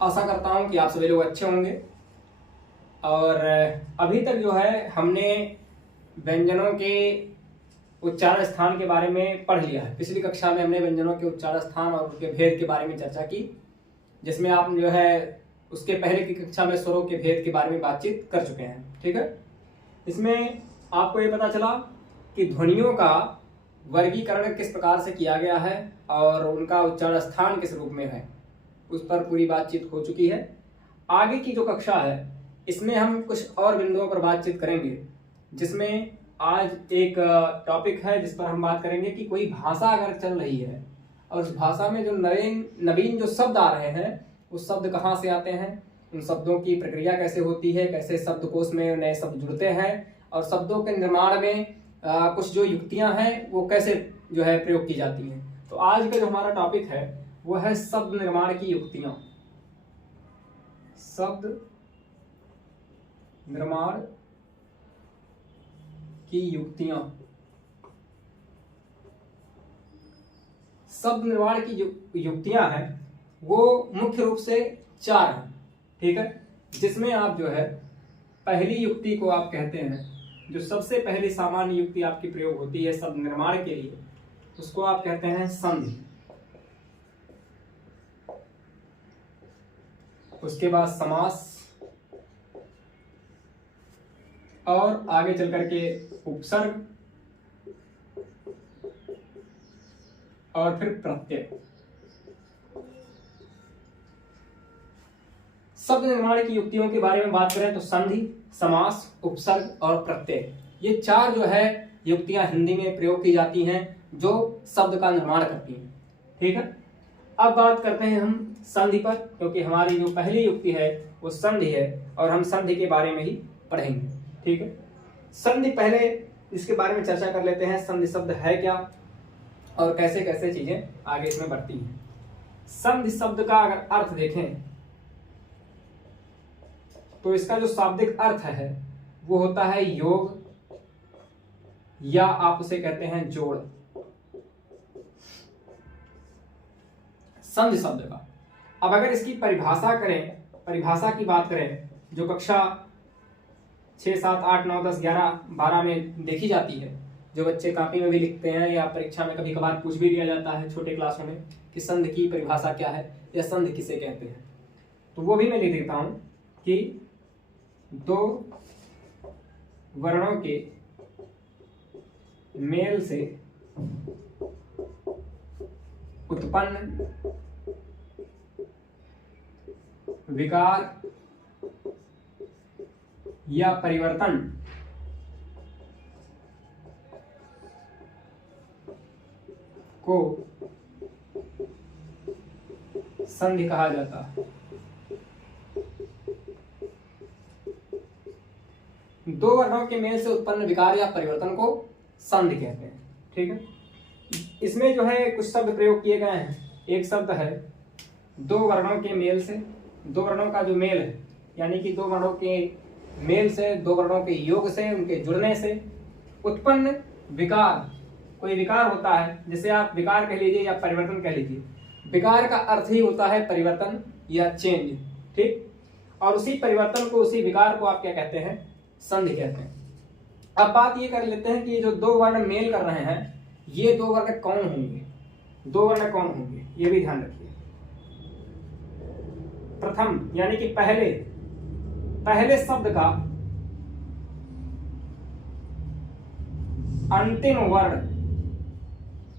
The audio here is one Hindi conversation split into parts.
आशा करता हूँ कि आप सभी लोग अच्छे होंगे। और अभी तक जो है हमने व्यंजनों के उच्चारण स्थान के बारे में पढ़ लिया है। पिछली कक्षा में हमने व्यंजनों के उच्चारण स्थान और उनके भेद के बारे में चर्चा की, जिसमें आप जो है उसके पहले की कक्षा में स्वरों के भेद के बारे में बातचीत कर चुके हैं। ठीक है, इसमें आपको ये पता चला कि ध्वनियों का वर्गीकरण किस प्रकार से किया गया है और उनका उच्चारण स्थान किस रूप में है, उस पर पूरी बातचीत हो चुकी है। आगे की जो कक्षा है इसमें हम कुछ और बिंदुओं पर बातचीत करेंगे, जिसमें आज एक टॉपिक है जिस पर हम बात करेंगे कि कोई भाषा अगर चल रही है और उस भाषा में जो नवीन जो शब्द आ रहे हैं, उस शब्द कहाँ से आते हैं, उन शब्दों की प्रक्रिया कैसे होती है, कैसे शब्दकोश में नए शब्द जुड़ते हैं और शब्दों के निर्माण में कुछ जो युक्तियां हैं वो कैसे जो है प्रयोग की जाती हैं। तो आज का जो हमारा टॉपिक है वो है शब्द निर्माण की युक्तियां। शब्द निर्माण की युक्तियां। शब्द निर्माण की जो युक्तियां हैं वो मुख्य रूप से 4 हैं। ठीक है, जिसमें आप जो है पहली युक्ति को आप कहते हैं, जो सबसे पहली सामान्य युक्ति आपकी प्रयोग होती है शब्द निर्माण के लिए, उसको आप कहते हैं संधि। उसके बाद समास और आगे चल करके उपसर्ग और फिर प्रत्यय। शब्द निर्माण की युक्तियों के बारे में बात करें तो संधि, समास, उपसर्ग और प्रत्यय, ये 4 जो है युक्तियां हिंदी में प्रयोग की जाती हैं जो शब्द का निर्माण करती हैं। ठीक है, अब बात करते हैं हम संधि पर, क्योंकि हमारी जो पहली युक्ति है वो संधि है और हम संधि के बारे में ही पढ़ेंगे। ठीक है, संधि पहले इसके बारे में चर्चा कर लेते हैं। संधि शब्द है क्या और कैसे कैसे चीजें आगे इसमें बढ़ती हैं। संधि शब्द का अगर अर्थ देखें तो इसका जो शाब्दिक अर्थ है वो होता है योग, या आप उसे कहते हैं जोड़। संधि शब्द का अब अगर इसकी परिभाषा की बात करें, जो कक्षा 6, 7, 8, 9, 10, 11, 12 में देखी जाती है, जो बच्चे कॉपी में भी लिखते हैं या परीक्षा में कभी कभार पूछ भी दिया जाता है छोटे क्लासों में कि संधि की परिभाषा क्या है या संधि किसे कहते हैं, तो वो भी मैं लिख देता हूं कि 2 वर्णों के मेल से उत्पन्न विकार या परिवर्तन को संधि कहा जाता है। 2 वर्णों के मेल से उत्पन्न विकार या परिवर्तन को संधि कहते हैं। ठीक है, इसमें जो है कुछ शब्द प्रयोग किए गए हैं। एक शब्द है 2 वर्णों के मेल से, 2 वर्णों का जो मेल है, यानी कि 2 वर्णों के मेल से, 2 वर्णों के योग से, उनके जुड़ने से उत्पन्न विकार। कोई विकार होता है, जिसे आप विकार कह लीजिए या परिवर्तन कह लीजिए। विकार का अर्थ ही होता है परिवर्तन या चेंज। ठीक, और उसी परिवर्तन को, उसी विकार को आप क्या कहते हैं, संधि कहते हैं। अब बात ये कर लेते हैं कि ये जो 2 वर्ण मेल कर रहे हैं, ये 2 वर्ण कौन होंगे, 2 वर्ण कौन होंगे, ये भी ध्यान रखिए। प्रथम यानी कि पहले शब्द का अंतिम वर्ण,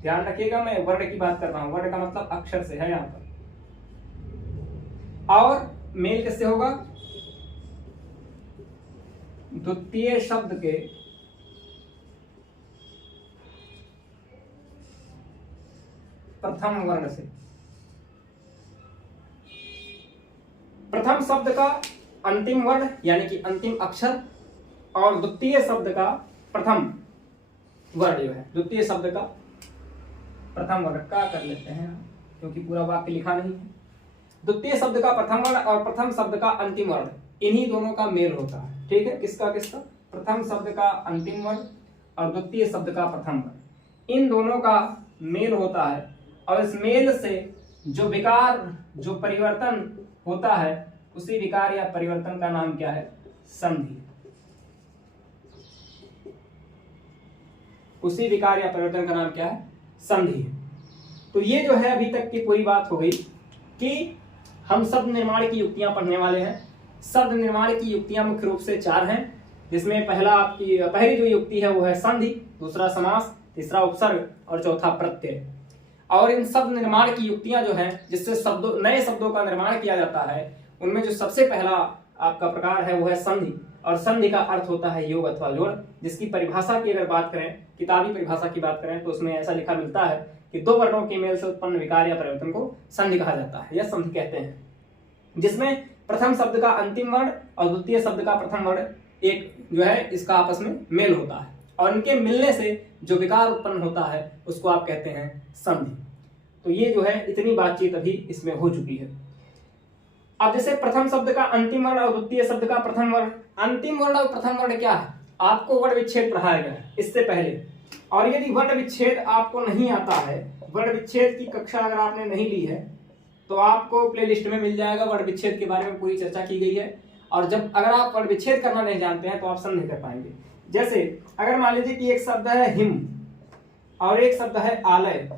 ध्यान रखिएगा, मैं वर्ण की बात कर रहा हूं, वर्ण का मतलब अक्षर से है यहां पर, और मेल किससे होगा, द्वितीय शब्द के प्रथम वर्ण से। प्रथम शब्द का अंतिम वर्ण यानी कि अंतिम अक्षर और द्वितीय शब्द का प्रथम वर्ण जो है, द्वितीय शब्द का प्रथम वर्ण का कर लेते हैं क्योंकि पूरा वाक्य लिखा नहीं है। द्वितीय शब्द का प्रथम वर्ण और प्रथम शब्द का अंतिम वर्ण, इन्हीं दोनों का मेल होता है। ठीक है, किसका, प्रथम शब्द का अंतिम वर्ण और द्वितीय शब्द का प्रथम वर्ण, इन दोनों का मेल होता है और इस मेल से जो विकार, जो परिवर्तन होता है उसी विकार या परिवर्तन का नाम क्या है? संधि। उसी विकार या परिवर्तन का नाम क्या है? संधि। तो ये जो है अभी तक की पूरी बात हो गई कि हम शब्द निर्माण की युक्तियां पढ़ने वाले हैं। शब्द निर्माण की युक्तियां मुख्य रूप से 4 हैं, जिसमें पहली जो युक्ति है वो है संधि, दूसरा समास, तीसरा उपसर्ग और चौथा प्रत्यय। और इन शब्द निर्माण की युक्तियां जो हैं जिससे नए शब्दों का निर्माण किया जाता है, उनमें जो सबसे पहला आपका प्रकार है वो है संधि। और संधि का अर्थ होता है योग अथवा जोड़, जिसकी परिभाषा की अगर बात करें, किताबी परिभाषा की बात करें, तो उसमें ऐसा लिखा मिलता है कि दो वर्णों के मेल से उत्पन्न विकार या परिवर्तन को संधि कहा जाता है या संधि कहते हैं, जिसमें प्रथम शब्द का अंतिम वर्ण और द्वितीय शब्द का प्रथम वर्ण एक जो है इसका आपस में मेल होता है और इनके मिलने से जो विकार उत्पन्न होता है उसको आप कहते हैं संधि। तो ये जो है इतनी बातचीत अभी इसमें हो चुकी है। अब जैसे प्रथम शब्द का अंतिम वर्ण और द्वितीय शब्द का प्रथम वर्ण, अंतिम वर्ण और प्रथम वर्ण क्या है? आपको वर्ण विच्छेद पढ़ाया गया है इससे पहले, और यदि वर्ण विच्छेद आपको नहीं आता है, वर्ण विच्छेद की कक्षा अगर आपने नहीं ली है तो आपको प्लेलिस्ट में मिल जाएगा, वर्ण विच्छेद के बारे में पूरी चर्चा की गई है। और जब अगर आप वर्ण विच्छेद करना नहीं जानते हैं तो आप समझ नहीं कर पाएंगे। जैसे अगर मान लीजिए कि एक शब्द है हिम और एक शब्द है आलय,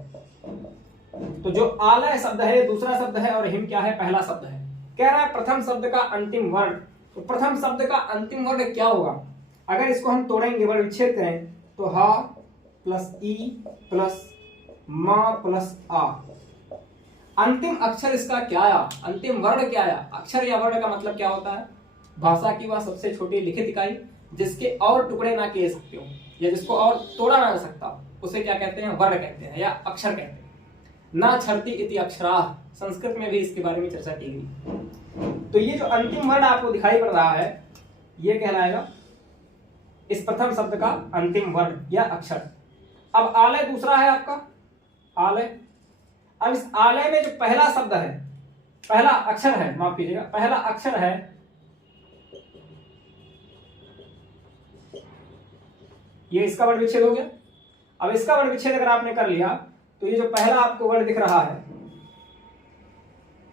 तो जो आलय शब्द है दूसरा शब्द है और हिम क्या है? पहला शब्द है। कह रहा है प्रथम शब्द का अंतिम वर्ण, तो प्रथम शब्द का अंतिम वर्ण क्या होगा? अगर इसको हम तोड़ेंगे, वर्ण विच्छेद करें, तो हा प्लस ई प्लस मा प्लस आ, अंतिम अक्षर इसका क्या आया? अंतिम वर्ण क्या आया? अक्षर या वर्ण का मतलब क्या होता है? भाषा की वह सबसे छोटी लिखित इकाई जिसके और टुकड़े ना किए सकते हो या जिसको और तोड़ा ना जा सकता, उसे क्या कहते हैं? वर्ण कहते हैं या अक्षर कहते हैं। ना छरती इति अक्षराः, संस्कृत में भी इसके बारे में चर्चा की गई। तो ये जो अंतिम वर्ण आपको दिखाई पड़ रहा है ये कहलाएगा इस प्रथम शब्द का अंतिम वर्ण या अक्षर। अब आलय दूसरा है आपका आलय। अब इस आलय में जो पहला शब्द है, पहला अक्षर है, माफ कीजिएगा, पहला अक्षर है, ये इसका वर्ण विच्छेद हो गया। अब इसका वर्ण विच्छेद अगर आपने कर लिया तो ये जो पहला आपको वर्ण दिख रहा है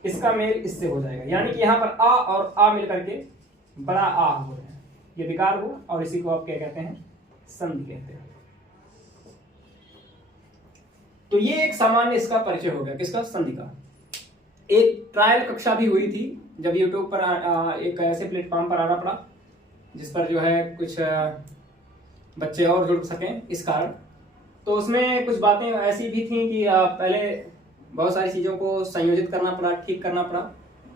इसका मेल इससे हो जाएगा, यानी कि यहां पर आ और आ मिलकर के बड़ा आ हो रहा है, ये विकार हुआ और इसी को आप क्या कहते हैं? संधि कहते हैं। तो ये एक सामान्य इसका परिचय हो गया, किसका? संधि का। एक ट्रायल कक्षा भी हुई थी जब यूट्यूब पर एक ऐसे प्लेटफॉर्म पर आना पड़ा जिस पर जो है कुछ बच्चे और जुड़ सकें इस कारण। तो उसमें कुछ बातें ऐसी भी थी कि पहले बहुत सारी चीज़ों को संयोजित करना पड़ा, ठीक करना पड़ा,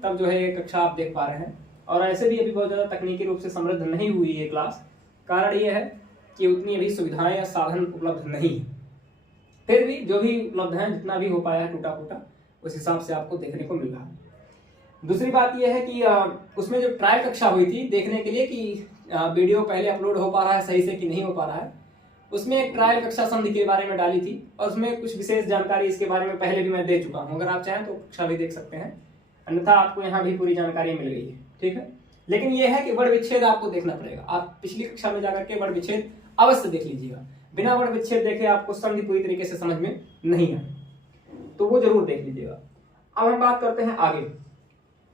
तब जो है ये कक्षा आप देख पा रहे हैं। और ऐसे भी अभी बहुत ज़्यादा तकनीकी रूप से समृद्ध नहीं हुई ये क्लास। कारण ये है कि उतनी अभी सुविधाएं या साधन उपलब्ध नहीं है। फिर भी जो भी उपलब्ध है, जितना भी हो पाया है टूटा फूटा, उस हिसाब से आपको देखने को मिल रहा है। दूसरी बात यह है कि उसमें जो ट्रायल कक्षा हुई थी देखने के लिए कि वीडियो पहले अपलोड हो पा रहा है सही से कि नहीं हो पा रहा है, उसमें एक ट्रायल कक्षा संधि के बारे में डाली थी और उसमें कुछ विशेष जानकारी इसके बारे में पहले भी मैं दे चुका हूँ। अगर आप चाहें तो कक्षा भी देख सकते हैं, अन्यथा आपको यहाँ भी पूरी जानकारी मिल गई है, ठीक है। लेकिन यह है कि वर्ण विच्छेद आपको देखना पड़ेगा। आप पिछली कक्षा में जाकर के वर्ण विच्छेद अवश्य देख लीजिएगा। बिना वर्ण विच्छेद देखे आपको संधि पूरी तरीके से समझ में नहीं आए, तो वो जरूर देख लीजिएगा। अब हम बात करते हैं आगे।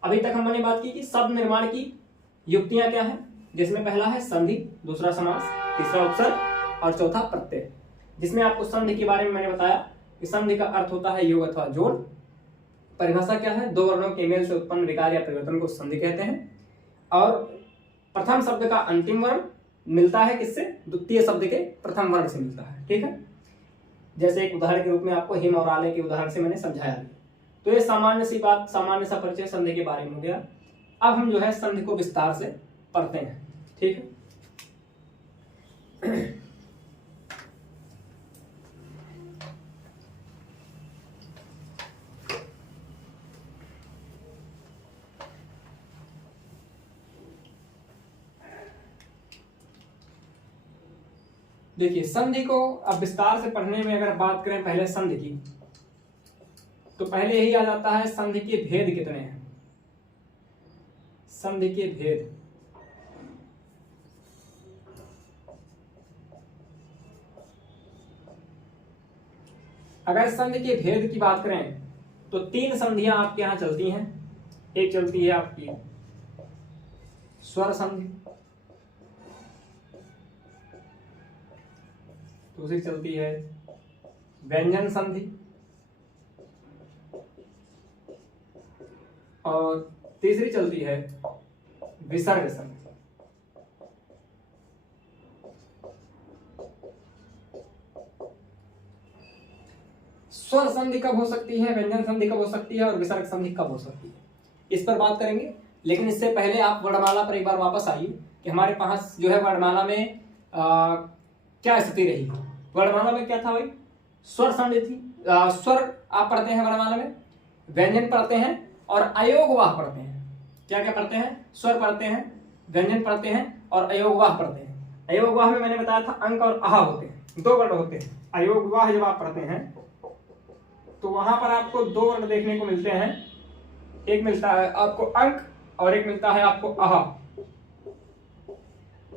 अभी तक हमने बात की कि शब्द निर्माण की युक्तियां क्या हैं, जिसमें पहला है संधि, दूसरा समास, तीसरा उपसर्ग और चौथा प्रत्यय। जिसमें आपको संधि के बारे में मैंने बताया कि संधि का अर्थ होता है योग अथवा जोड़। परिभाषा क्या है? दो वर्णों के मेल से उत्पन्न विकार या परिवर्तन को संधि कहते हैं। और प्रथम शब्द का अंतिम वर्ण मिलता है किससे? द्वितीय शब्द के प्रथम वर्ण से मिलता है, ठीक है। जैसे एक उदाहरण के रूप में आपको हिम और आलय के उदाहरण से मैंने समझाया। तो ये सामान्य सी बात, सामान्य सा परिचय संधि के बारे में हो गया। अब हम जो है संधि को विस्तार से पढ़ते हैं, ठीक है। देखिए संधि को अब विस्तार से पढ़ने में अगर बात करें पहले संधि की, तो पहले यही आ जाता है संधि के भेद कितने हैं। संधि के भेद, अगर संधि के भेद की बात करें तो तीन संधियां आपके यहां चलती हैं। एक चलती है आपकी स्वर संधि, दूसरी चलती है व्यंजन संधि, और तीसरी चलती है विसर्ग संधि। स्वर संधि कब हो सकती है, व्यंजन संधि कब हो सकती है और विसर्ग संधि कब हो सकती है, इस पर बात करेंगे। लेकिन इससे पहले आप वर्णमाला पर एक बार वापस आइए कि हमारे पास जो है वर्णमाला में क्या स्थिति रही। वर्णमाला में क्या था भाई, स्वर संधि थी। स्वर आप पढ़ते हैं वर्णमाला में, व्यंजन पढ़ते हैं और अयोगवाह पढ़ते हैं। क्या क्या पढ़ते हैं, स्वर पढ़ते हैं, व्यंजन पढ़ते हैं और अयोगवाह पढ़ते हैं। अयोगवाह में मैंने बताया था अंक और आहा होते हैं, दो वर्ण होते हैं। अयोगवाह जब आप पढ़ते हैं तो वहां पर आपको दो वर्ण देखने को मिलते हैं, एक मिलता है आपको अंक और एक मिलता है आपको आहा।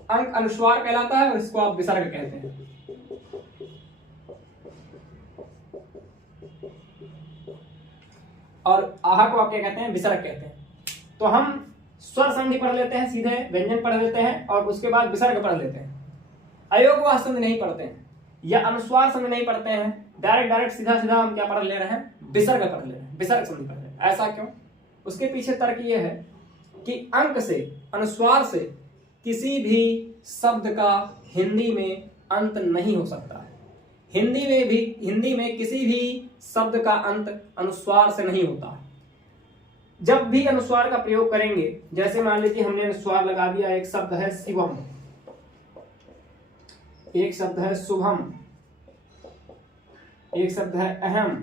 अंक अनुस्वार कहलाता है और इसको आप विसर्ग कहते हैं। और आहा को आप क्या कहते हैं, विसर्ग कहते हैं। तो हम स्वर संधि पढ़ लेते हैं, सीधे व्यंजन पढ़ लेते हैं और उसके बाद विसर्ग पढ़ लेते हैं। अयोगवाह संधि नहीं पढ़ते हैं या अनुस्वार संधि नहीं पढ़ते हैं, डायरेक्ट सीधा सीधा हम क्या पढ़ ले रहे हैं, विसर्ग पढ़ ले रहे हैं, विसर्ग संधि पढ़ रहे हैं। ऐसा क्यों, उसके पीछे तर्क ये है कि अंक से, अनुस्वार से किसी भी शब्द का हिंदी में अंत नहीं हो सकता है। हिंदी में किसी भी शब्द का अंत अनुस्वार से नहीं होता है। जब भी अनुस्वार का प्रयोग करेंगे, जैसे मान लीजिए हमने अनुस्वार लगा दिया, एक शब्द है शिवम, एक शब्द है शुभम, एक शब्द है अहम,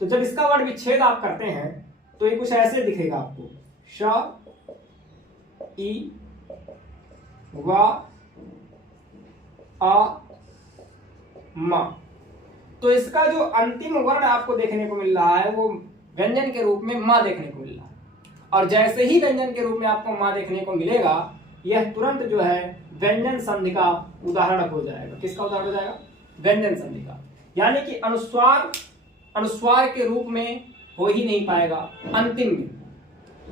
तो जब इसका वर्ण विच्छेद आप करते हैं तो ये कुछ ऐसे दिखेगा आपको, श ई वा आ मा। तो इसका जो अंतिम वर्ण आपको देखने को मिल रहा है वो व्यंजन के रूप में मां देखने को मिल रहा है। और जैसे ही व्यंजन के रूप में आपको मां देखने को मिलेगा, यह तुरंत जो है व्यंजन संधि का उदाहरण हो जाएगा। किसका उदाहरण हो जाएगा, व्यंजन संधि का। यानी कि अनुस्वार के रूप में हो ही नहीं पाएगा अंतिम में,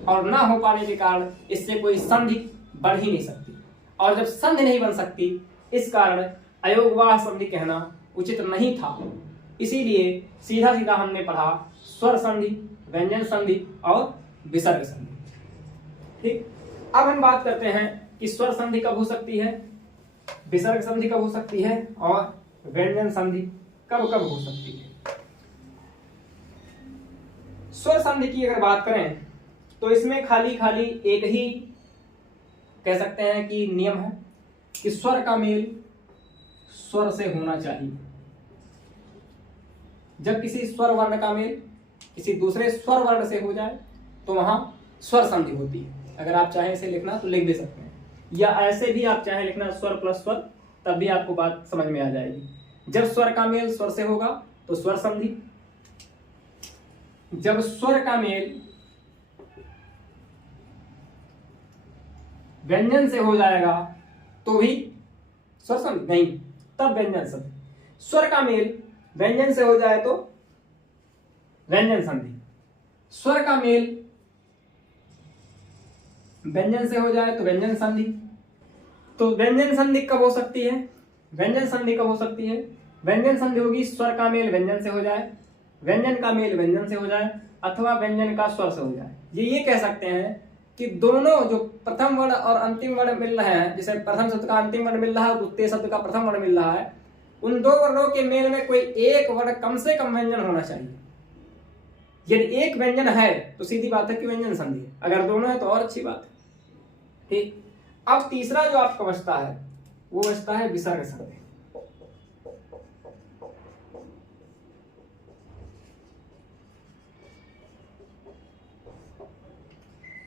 और ना हो पाने के कारण इससे कोई संधि बन ही नहीं सकती। और जब संधि नहीं बन सकती, इस कारण अयोगवाह संधि कहना उचित नहीं था। इसीलिए सीधा सीधा हमने पढ़ा स्वर संधि, व्यंजन संधि और विसर्ग संधि। ठीक, अब हम बात करते हैं कि स्वर संधि कब हो सकती है, विसर्ग संधि कब हो सकती है और व्यंजन संधि कब कब हो सकती है। स्वर संधि की अगर बात करें तो इसमें खाली एक ही कह सकते हैं कि नियम है कि स्वर का मेल स्वर से होना चाहिए। जब किसी स्वर वर्ण का मेल किसी दूसरे स्वर वर्ण से हो जाए तो वहां स्वर संधि होती है। अगर आप चाहें इसे लिखना तो लिख भी सकते हैं, या ऐसे भी आप चाहें लिखना स्वर प्लस स्वर, तब भी आपको बात समझ में आ जाएगी। जब स्वर का मेल स्वर से होगा तो स्वर संधि, जब स्वर का मेल व्यंजन से हो जाएगा तो भी स्वर संधि नहीं, तब व्यंजन संधि। स्वर का मेल व्यंजन से हो जाए तो व्यंजन संधि, स्वर का मेल व्यंजन से हो जाए तो व्यंजन संधि। तो व्यंजन संधि कब हो सकती है, व्यंजन संधि कब हो सकती है, व्यंजन संधि होगी स्वर का मेल व्यंजन से हो जाए, व्यंजन का मेल व्यंजन से हो जाए, अथवा व्यंजन का स्वर से हो जाए। ये कह सकते हैं कि दोनों जो प्रथम वर्ण और अंतिम वर्ण मिल रहे हैं, जैसे प्रथम शब्द का अंतिम वर्ण मिल रहा है, द्वितीय शब्द का प्रथम वर्ण मिल रहा है, उन दो वर्णों के मेल में कोई एक वर्ण कम से कम व्यंजन होना चाहिए। यदि एक व्यंजन है तो सीधी बात है कि व्यंजन संधि है, अगर दोनों है तो और अच्छी बात है। ठीक, अब तीसरा जो आपका बचता है वो बचता है विसर्ग संधि।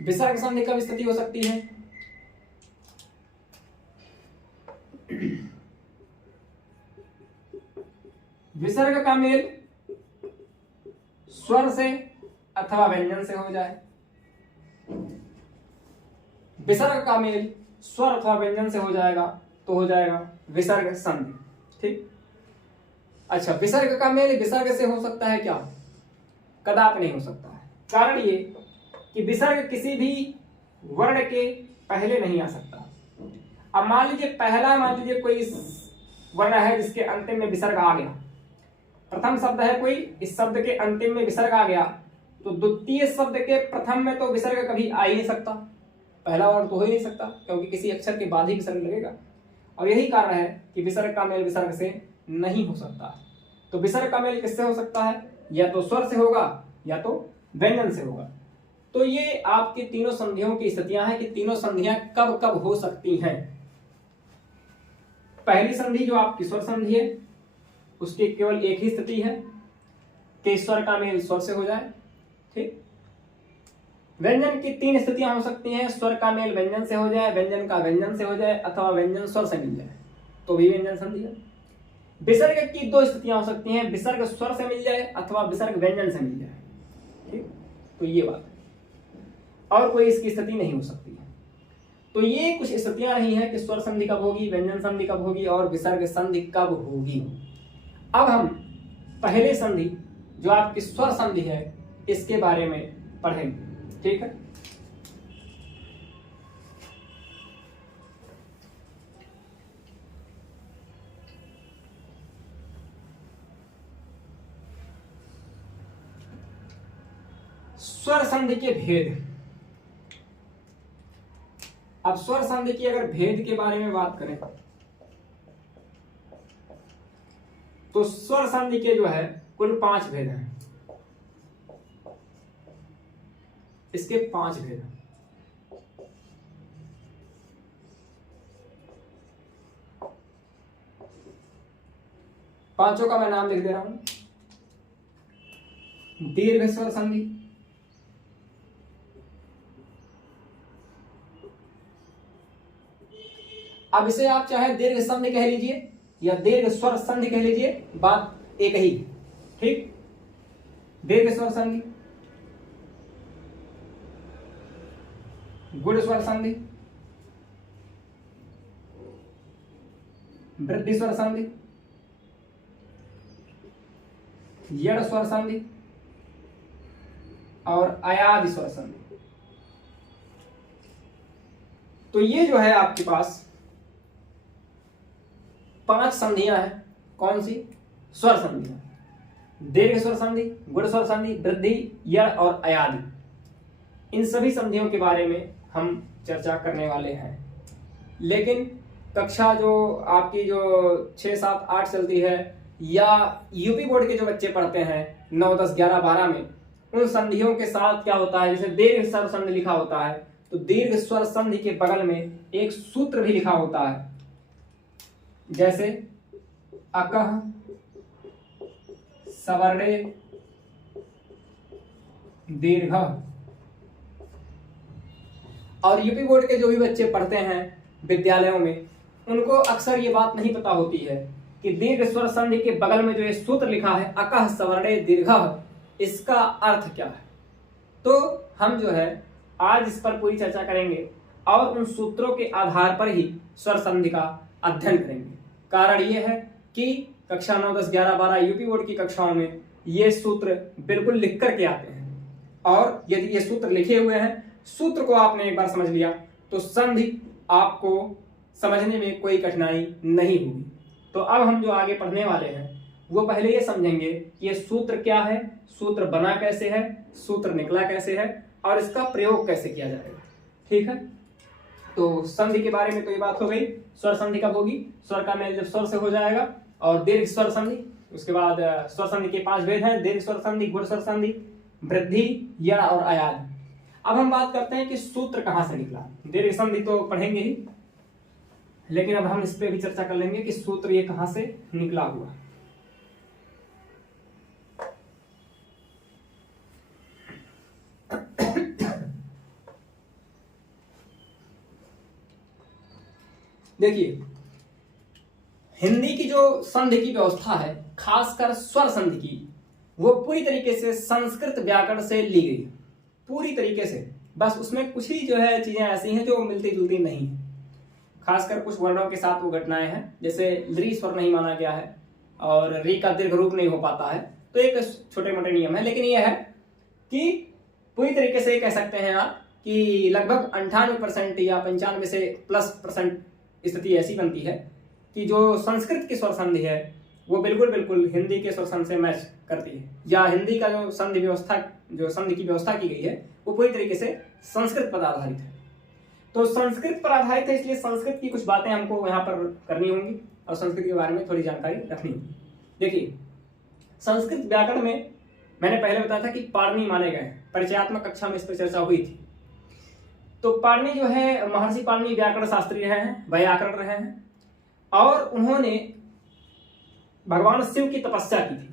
विसर्ग संधि कब स्थिति हो सकती है, विसर्ग का मेल स्वर से अथवा व्यंजन से हो जाए, विसर्ग का मेल स्वर अथवा व्यंजन से हो जाएगा तो हो जाएगा विसर्ग संधि। ठीक, अच्छा, विसर्ग का मेल विसर्ग से हो सकता है क्या, कदापि नहीं हो सकता है। कारण ये कि विसर्ग किसी भी वर्ण के पहले नहीं आ सकता। अब मान लीजिए कोई वर्ण है जिसके अंतिम में विसर्ग आ गया, प्रथम शब्द है कोई, इस शब्द के अंतिम में विसर्ग आ गया, तो द्वितीय शब्द के प्रथम में तो विसर्ग कभी आ ही नहीं सकता, पहला वर्ण तो हो ही नहीं सकता, क्योंकि किसी अक्षर के बाद ही विसर्ग लगेगा। और यही कारण है कि विसर्ग का मेल विसर्ग से नहीं हो सकता। तो विसर्ग का मेल किससे हो सकता है? या तो स्वर से होगा या तो व्यंजन से होगा। तो ये आपकी तीनों संधियों की स्थितियां हैं कि तीनों संधियां कब कब हो सकती हैं। पहली संधि जो आपकी स्वर संधि है, उसकी केवल एक ही स्थिति है कि स्वर का मेल स्वर से हो जाए। ठीक। व्यंजन की तीन स्थितियां हो सकती हैं, स्वर का मेल व्यंजन से हो जाए, व्यंजन का व्यंजन से हो जाए, अथवा व्यंजन स्वर से मिल जाए, तो भी व्यंजन संधि है। विसर्ग की दो स्थितियां हो सकती हैं, विसर्ग स्वर से मिल जाए अथवा विसर्ग व्यंजन से मिल जाए। ठीक। तो ये बात है, और कोई इसकी स्थिति नहीं हो सकती है। तो ये कुछ स्थितियां रही हैं कि स्वर संधि कब होगी, व्यंजन संधि कब होगी और विसर्ग संधि कब होगी। अब हम पहले संधि जो आपकी स्वर संधि है इसके बारे में पढ़ेंगे। ठीक है। स्वर संधि के भेद। अब स्वर संधि की अगर भेद के बारे में बात करें तो स्वर संधि के जो है कुल 5 भेद हैं। इसके 5 भेद हैं। पांचों का मैं नाम लिख दे रहा हूं। दीर्घ स्वर संधि, अब इसे आप चाहे दीर्घ संधि कह लीजिए या दीर्घ स्वर संधि कह लीजिए, बात एक ही। ठीक। दीर्घ स्वर संधि, गुण स्वर संधि, वृद्धि स्वर संधि, यड़ स्वर संधि और अयादि स्वर संधि। तो ये जो है आपके पास 5 संधियां हैं। कौन सी? स्वर संधियां। दीर्घ स्वर संधि, गुण स्वर संधि, वृद्धि, यड़ और अयादि। इन सभी संधियों के बारे में हम चर्चा करने वाले हैं। लेकिन कक्षा जो आपकी जो 6, 7, 8 चलती है या यूपी बोर्ड के जो बच्चे पढ़ते हैं 9, 10, 11, 12 में, उन संधियों के साथ क्या होता है, जैसे दीर्घ स्वर संधि लिखा होता है तो दीर्घ स्वर संधि के बगल में एक सूत्र भी लिखा होता है, जैसे अकह, सवर्णे, दीर्घ। और यूपी बोर्ड के जो भी बच्चे पढ़ते हैं विद्यालयों में, उनको अक्सर ये बात नहीं पता होती है कि दीर्घ स्वर संधि के बगल में जो ये सूत्र लिखा है अकह, सवर्णे, दीर्घ, इसका अर्थ क्या है। तो हम जो है आज इस पर पूरी चर्चा करेंगे और उन सूत्रों के आधार पर ही स्वर संधि का अध्ययन करेंगे। कारण यह है कि कक्षा 9, 10, 11, 12 यूपी बोर्ड की कक्षाओं में ये सूत्र बिल्कुल लिख करके आते हैं, और यदि ये सूत्र लिखे हुए हैं, सूत्र को आपने एक बार समझ लिया तो संधि आपको समझने में कोई कठिनाई नहीं होगी। तो अब हम जो आगे पढ़ने वाले हैं वो पहले ये समझेंगे कि ये सूत्र क्या है, सूत्र बना कैसे है, सूत्र निकला कैसे है और इसका प्रयोग कैसे किया जाएगा। ठीक है। तो संधि के बारे में तो ये बात हो गई। स्वर संधि कब होगी? स्वर का मेल जब स्वर से हो जाएगा। और दीर्घ स्वर संधि, उसके बाद स्वर संधि के 5 भेद हैं, दीर्घ स्वर संधि, गुण स्वर संधि, वृद्धि, यड़ और अयादि। अब हम बात करते हैं कि सूत्र कहां से निकला। दीर्घ संधि तो पढ़ेंगे ही, लेकिन अब हम इस पे भी चर्चा कर लेंगे कि सूत्र ये कहां से निकला हुआ। देखिए, हिंदी की जो संधि की व्यवस्था है, खासकर स्वर संधि की, वो पूरी तरीके से संस्कृत व्याकरण से ली गई है, पूरी तरीके से। बस उसमें कुछ ही जो है चीजें ऐसी हैं जो मिलती जुलती नहीं है। खासकर कुछ वर्णों के साथ वो घटनाएं हैं, जैसे री स्वर नहीं माना गया है और री का दीर्घ रूप नहीं हो पाता है, तो एक छोटे मोटे नियम है। लेकिन यह है कि पूरी तरीके से कह सकते हैं आप कि लगभग 98% या 95 से +% स्थिति ऐसी बनती है कि जो संस्कृत की स्वर संधि है वो बिल्कुल बिल्कुल हिंदी के स्वर संधि से मैच करती है, या हिंदी का जो संधि व्यवस्था, जो संधि की व्यवस्था की गई है वो पूरी तरीके से संस्कृत पर आधारित है। तो संस्कृत पर आधारित है, इसलिए संस्कृत की कुछ बातें हमको यहाँ पर करनी होंगी और संस्कृत के बारे में थोड़ी जानकारी रखनी होगी। देखिए, संस्कृत व्याकरण में मैंने पहले बताया था कि पाणिनि माने गए, परिचयात्मक कक्षा में इस पर चर्चा हुई थी। तो पाणिनि जो है, महर्षि पाणिनि व्याकरण शास्त्री रहे हैं, व्याकरण रहे हैं, और उन्होंने भगवान शिव की तपस्या की थी।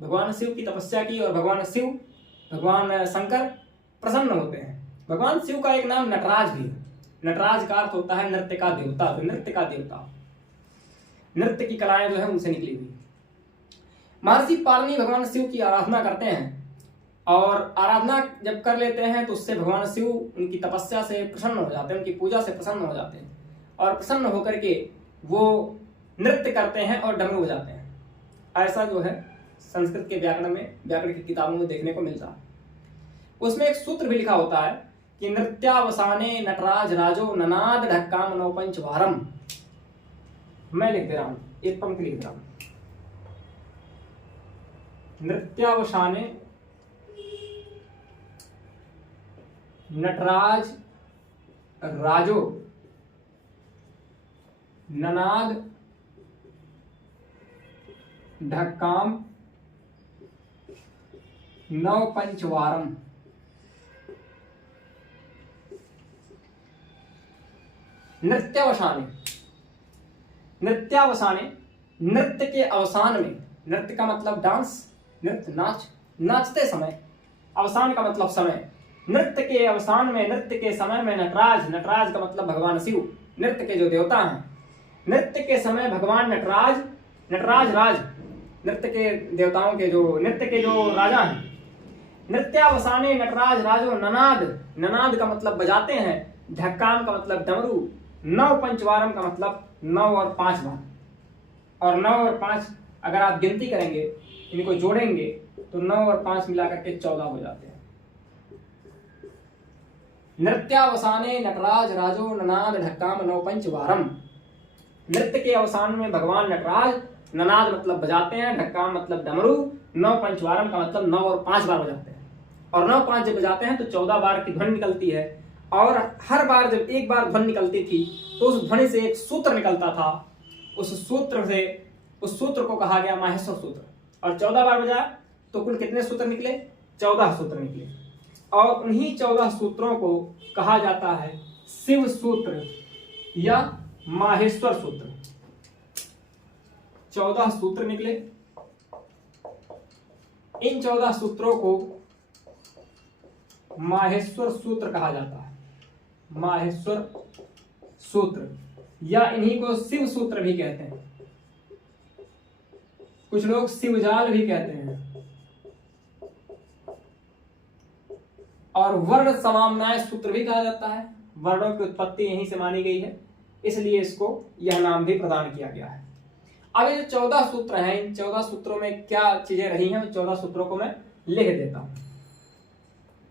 भगवान शिव की तपस्या की और भगवान शिव, भगवान शंकर प्रसन्न होते हैं। भगवान शिव का एक नाम नटराज भी है। नटराज का अर्थ होता है नृत्य का देवता, तो नृत्य का देवता, नृत्य की कलाएं जो है उनसे निकली हुई। महर्षि पाणिनि भगवान शिव की आराधना करते हैं, और आराधना जब कर लेते हैं तो उससे भगवान शिव उनकी तपस्या से प्रसन्न हो जाते हैं, उनकी पूजा से प्रसन्न हो जाते हैं, और प्रसन्न होकर के वो नृत्य करते हैं और डमरू बजाते हैं। ऐसा जो है संस्कृत के व्याकरण में, व्याकरण की किताबों में देखने को मिलता है। उसमें एक सूत्र भी लिखा होता है कि नृत्यावसाने नटराज राजो ननाद ढक्काम नौपंच वारम। मैं लिख दे रहा हूं, एक पंक्ति लिख रहा हूं। नृत्यावसाने नटराज राजो ननाद ढक्काम नवपंचवारम। नृत्यावसाने, नृत्यावसाने, नृत्य के अवसान में, नृत्य का मतलब डांस, नृत्य नाच, नाचते समय, अवसान का मतलब समय, नृत्य के अवसान में, नृत्य के समय में नटराज, नटराज का मतलब भगवान शिव, नृत्य के जो देवता हैं, नृत्य के समय भगवान नटराज, नटराज राज, नृत्य के देवताओं के जो, नृत्य के जो राजा हैं, नृत्यावसाने नटराज राजो ननाद, ननाद का मतलब बजाते हैं, ढक्काम का मतलब डमरू, नव पंचवारम का मतलब 9 और 5 बार, और 9 और 5 अगर आप गिनती करेंगे, इनको जोड़ेंगे तो 9 और 5 मिलाकर के 14 हो जाते हैं। नृत्यावसाने नटराज राजो ननाद ढक्काम नवपंचवारम। नृत्य के अवसान में भगवान नटराज, ननाद मतलब बजाते हैं, ढक्काम मतलब डमरू, 9 पंचवारम का मतलब 9 और 5 बार बजाते हैं, और 9 5 जब बजाते हैं तो 14 बार की ध्वनि निकलती है। और हर बार जब एक बार ध्वनि निकलती थी तो उस ध्वनि से एक सूत्र निकलता था, उस सूत्र को कहा गया माहेश्वर सूत्र। और 14 बार बजा तो कुल कितने सूत्र निकले? 14 सूत्र निकले, और उन्हीं 14 सूत्रों को कहा जाता है शिव सूत्र या माहेश्वर सूत्र। 14 सूत्र निकले, इन 14 सूत्रों को माहेश्वर सूत्र कहा जाता है, माहेश्वर सूत्र, या इन्हीं को शिव सूत्र भी कहते हैं। कुछ लोग शिवजाल भी कहते हैं, और वर्ण समाम्नाय सूत्र भी कहा जाता है। वर्णों की उत्पत्ति यहीं से मानी गई है, इसलिए इसको यह नाम भी प्रदान किया गया है। अब ये जो 14 सूत्र हैं, इन 14 सूत्रों में क्या चीजें रही हैं, उन 14 सूत्रों को मैं लिख देता हूं।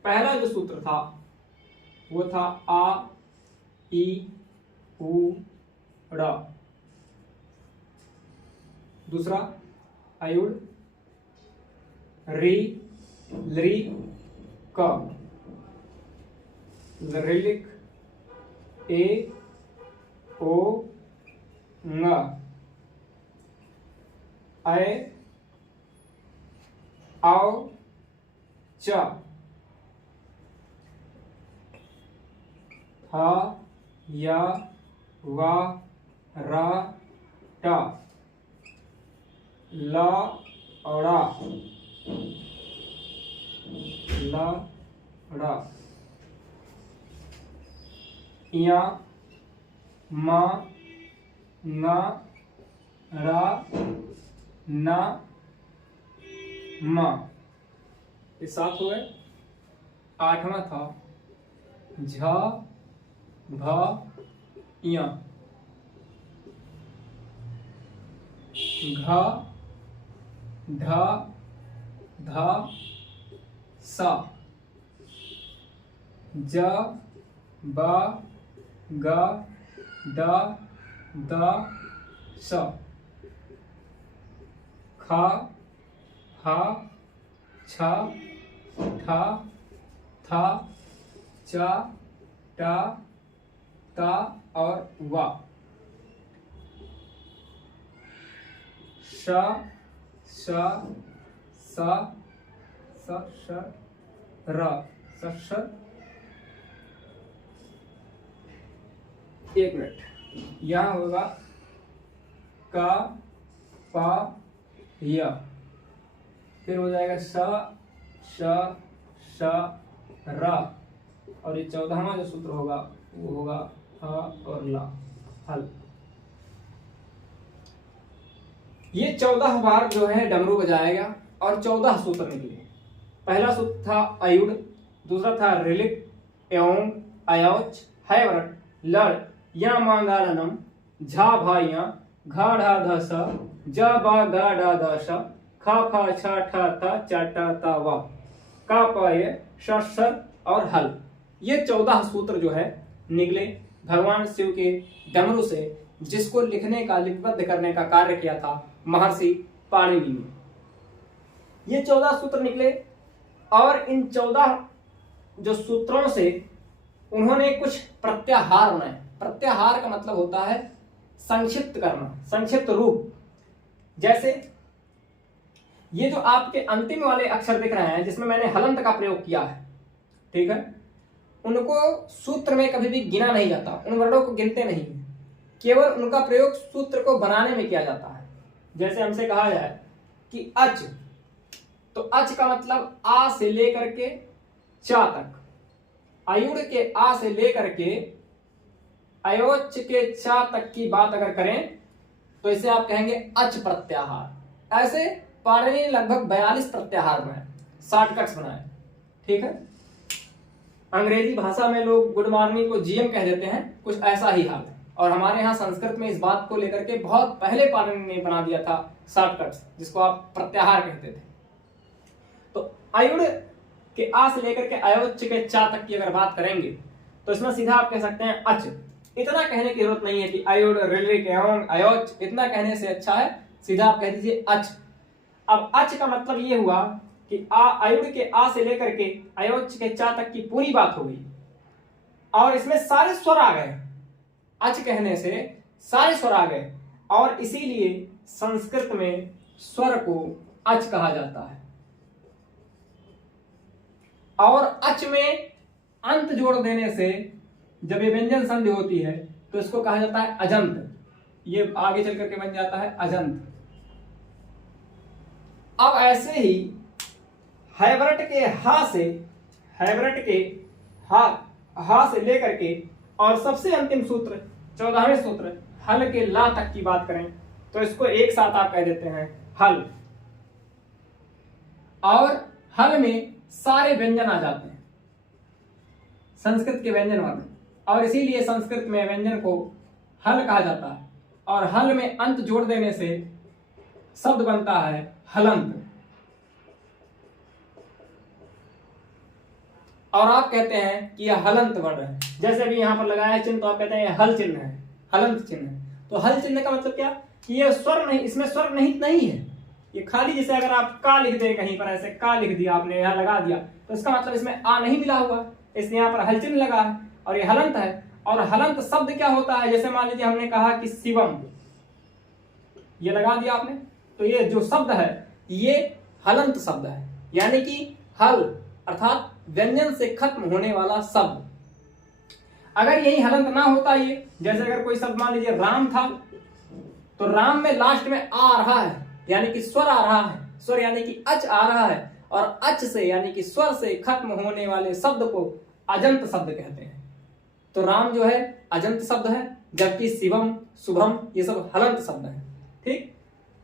पहला जो सूत्र था वो था आ ई उ ड़। दूसरा अयुड़ री लृ क, लृलिक ए ओ ङ, ऐ औ च, ह य व र ट, ल ड़, ल ड़, य म न र न म। ये 7 हुए। 8वां था झ भ य, घ ढ ध स, ज ब ग ड द स ख ह छ ठ थ च ट त और व। श स स स श र स श। एक मिनट, यहां होगा क प य, फिर हो जाएगा स श श र, और ये 14वां जो सूत्र होगा वो होगा ह और ला, हल। ये 14 बार जो है डमरू बजाएगा और 14 सूत्र निकले। पहला सूत्र था अयुड़, दूसरा था ऋलिक एवं अयोच हैवरट लड़ या मांगालनम झा भाइया घा ढा ध स ज बा गा डा द श ख फ छ ठ थ च ट त व का प य श श और हल। ये 14 सूत्र जो है निकले भगवान शिव के डमरू से, जिसको लिखने का लिपिबद्ध करने का कार्य किया था महर्षि पाणिनि ने। ये 14 सूत्र निकले और इन 14 जो सूत्रों से उन्होंने कुछ प्रत्याहार बनाए। प्रत्याहार का मतलब होता है संक्षिप्त करना, संक्षिप्त रूप। जैसे ये जो आपके अंतिम वाले अक्षर दिख रहे हैं जिसमें मैंने हलंत का प्रयोग किया है, ठीक है, उनको सूत्र में कभी भी गिना नहीं जाता, उन वर्णों को गिनते नहीं, केवल उनका प्रयोग सूत्र को बनाने में किया जाता है। जैसे हमसे कहा जाए कि अच, तो अच का मतलब आ से लेकर के चा तक, अयुड़ के आ से लेकर के अयोच के चा तक की बात अगर करें तो इसे आप कहेंगे अच प्रत्याहार। ऐसे पाणिनि ने लगभग 42 प्रत्याहार बनाए, शॉर्टकट्स बनाए, ठीक है। अंग्रेजी भाषा में लोग गुड मॉर्निंग को जीएम कह देते हैं, कुछ ऐसा ही हाल है। और हमारे यहाँ संस्कृत में इस बात को लेकर के बहुत पहले पाणिनि ने बना दिया था शॉर्टकट्स, जिसको आप प्रत्याहार कहते थे। तो अयुड़ के आ से लेकर के अयोच के चा तक की अगर बात करेंगे तो इसमें सीधा आप कह सकते हैं अच। इतना कहने की जरूरत नहीं है कि अयुड़ ऋलिक एवं अयोच, इतना कहने से अच्छा है सीधा आप कह दीजिए अच। अब अच का मतलब ये हुआ कि अयुड़ के आ से लेकर के अयोच के चा तक की पूरी बात हो गई और इसमें सारे स्वर आ गए। अच कहने से सारे स्वर आ गए और इसीलिए संस्कृत में स्वर को अच कहा जाता है। और अच में अंत जोड़ देने से जब ये व्यंजन संधि होती है तो इसको कहा जाता है अजंत। ये आगे चल करके बन जाता है अजंत। अब ऐसे ही हैवरट के हा से लेकर के और सबसे अंतिम सूत्र 14वें सूत्र हल के ला तक की बात करें तो इसको एक साथ आप कह देते हैं हल। और हल में सारे व्यंजन आ जाते हैं, संस्कृत के व्यंजन वर्ण, और इसीलिए संस्कृत में व्यंजन को हल कहा जाता है। और हल में अंत जोड़ देने से शब्द बनता है हलंत। और आप कहते हैं कि यह हलंत वर्ण है। जैसे अभी यहां पर लगाया है चिन्ह तो आप कहते हैं यह हल चिन्ह है, हलंत चिन्ह है। तो हल चिन्ह का मतलब क्या कि ये स्वर नहीं, इसमें स्वर निहित नहीं है। ये खाली जैसे अगर आप का लिख दें कहीं पर, ऐसे का लिख दिया आपने, यहां लगा दिया, तो इसका मतलब इसमें आ नहीं मिला हुआ, इसलिए यहां पर हल चिन्ह लगा है और ये हलंत है। और हलंत शब्द क्या होता है, जैसे मान लीजिए हमने कहा कि शिवम, ये लगा दिया आपने, तो ये जो शब्द है ये हलंत शब्द है, यानी कि हल अर्थात व्यंजन से खत्म होने वाला शब्द। अगर यही हलंत ना होता, ये जैसे अगर कोई शब्द मान लीजिए राम था, तो राम में लास्ट में आ रहा है यानी कि स्वर आ रहा है, स्वर यानी कि अच आ रहा है, और अच से यानी कि स्वर से खत्म होने वाले शब्द को अजंत शब्द कहते हैं। तो राम जो है अजंत शब्द है, जबकि शिवम शुभम ये सब हलंत शब्द है। ठीक,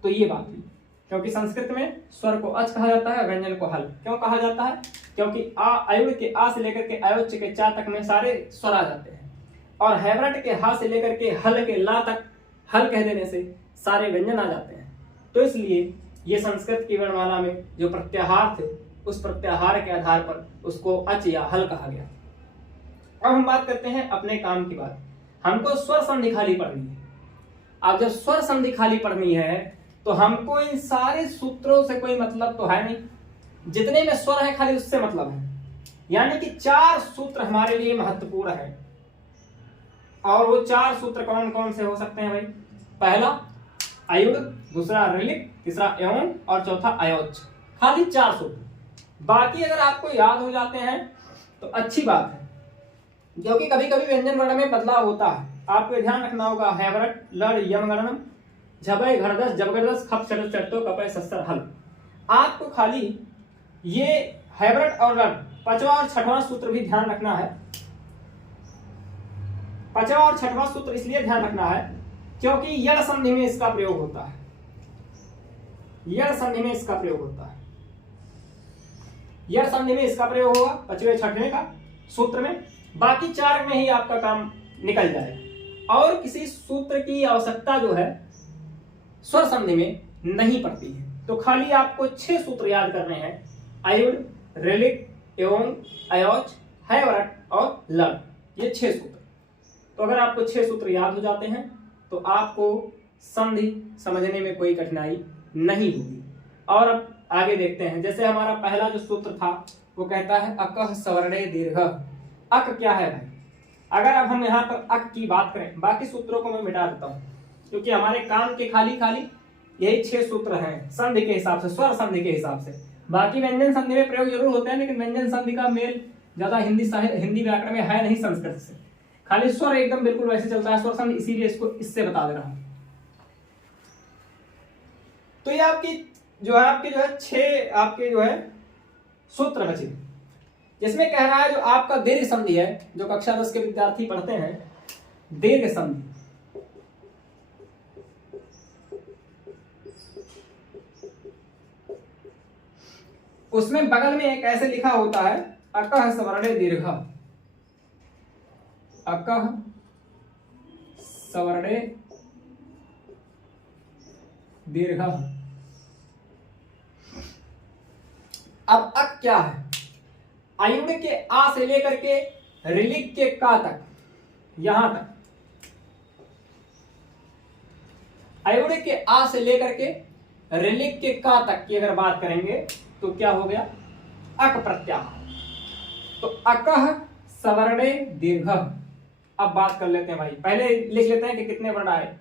तो ये बात हुई। क्योंकि संस्कृत में स्वर को अच कहा जाता है, व्यंजन को हल क्यों कहा जाता है, क्योंकि अयुड़ के आ से लेकर के अयोच के चा तक में सारे स्वर आ जाते हैं, और हैवरट के हा से लेकर के हल के ला तक हल कह देने से सारे व्यंजन आ जाते हैं। तो इसलिए ये संस्कृत की वर्णमाला में जो प्रत्याहार थे, उस प्रत्याहार के आधार पर उसको अच या हल कहा गया। अब हम बात करते हैं अपने काम की बात। हमको स्वर संधि खाली पढ़नी है। अब जब स्वर संधि खाली पढ़नी है तो हमको इन सारे सूत्रों से कोई मतलब तो है नहीं, जितने में स्वर है खाली उससे मतलब है। यानी कि 4 सूत्र हमारे लिए महत्वपूर्ण है। और वो 4 सूत्र कौन कौन से हो सकते हैं भाई? पहला अयुड़, दूसरा ऋलिक, तीसरा एवं और चौथा अयोच्च। खाली 4 सूत्र। बाकी अगर आपको याद हो जाते हैं तो अच्छी बात है, क्योंकि कभी कभी व्यंजन वर्ण में बदलाव होता है। आपको ध्यान रखना होगा हैवरट, लड़, यम गणनम, झबय, घड़दस, जबगड़दस, खप, चटो, चट्टो, कपय, सस्तर, हल। आपको खाली ये हैवरट और लड़ 5वां और 6वां सूत्र भी ध्यान रखना है। 5वां और 6वां सूत्र इसलिए ध्यान रखना है क्योंकि यड़ संधि में इसका प्रयोग होता है। यड़ संधि में इसका प्रयोग होता है। यड़ संधि में इसका प्रयोग होगा 5वें 6वें का सूत्र में। बाकी 4 में ही आपका काम निकल जाएगा। और किसी सूत्र की आवश्यकता जो है स्वर संधि में नहीं पड़ती है। तो खाली आपको 6 सूत्र याद करने हैं। अयुड़, ऋलिक, एवं, अयोच्च, हैवरट और लड़। ये 6 सूत्र। तो अगर आपको 6 सूत्र याद हो जाते हैं तो आपको संधि समझने में कोई कठिनाई नहीं होगी। और अब आगे देखते हैं। जैसे हमारा पहला जो सूत्र था वो कहता है अकः सवर्णे दीर्घ। अक क्या है भाई? अगर अब हम यहाँ पर अक की बात करें, बाकी सूत्रों को मैं मिटा देता हूँ क्योंकि हमारे काम के खाली यही 6 सूत्र हैं संधि के हिसाब से, स्वर संधि के हिसाब से। बाकी व्यंजन संधि में प्रयोग जरूर होते हैं, लेकिन व्यंजन संधि का मेल ज्यादा हिंदी व्याकरण में है नहीं संस्कृत से। खाली स्वर एकदम बिल्कुल वैसे चलता है स्वर संधि, इसीलिए इसको इससे बता दे रहा हूं। तो ये आपके जो है 6 आपके जो है सूत्र बचे, जिसमें कह रहा है जो आपका दीर्घ संधि है, जो कक्षा 10 के विद्यार्थी पढ़ते हैं, दीर्घ संधि। उसमें बगल में एक ऐसे लिखा होता है अकः सवर्णे दीर्घ। अकः सवर्णे दीर्घ। अब अक क्या है? अयुड़ के आ से लेकर के ऋलिक के का तक, यहां तक। अयुड़ के आ से लेकर के ऋलिक के का तक की अगर बात करेंगे तो क्या हो गया? अक प्रत्याहार। तो अकः सवर्णे दीर्घ। अब बात कर लेते हैं भाई, पहले लिख लेते हैं कि कितने वर्ण आए।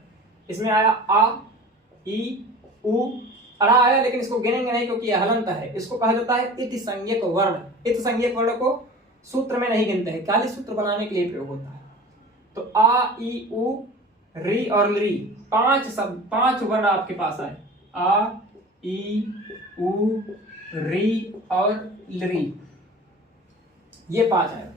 इसमें आया आ, ई, उ, अड़ा आया, लेकिन इसको गिनेंगे नहीं क्योंकि यह हलंत है। इसको कहा जाता है इति संज्ञक वर्ण। इति संज्ञक वर्ण को सूत्र में नहीं गिनते हैं, खाली सूत्र बनाने के लिए प्रयोग होता है। तो आ, ई, उ, री और लरी, 5 वर्ण आपके पास आए। आ, ई, उ, री और लरी, ये 5 आए।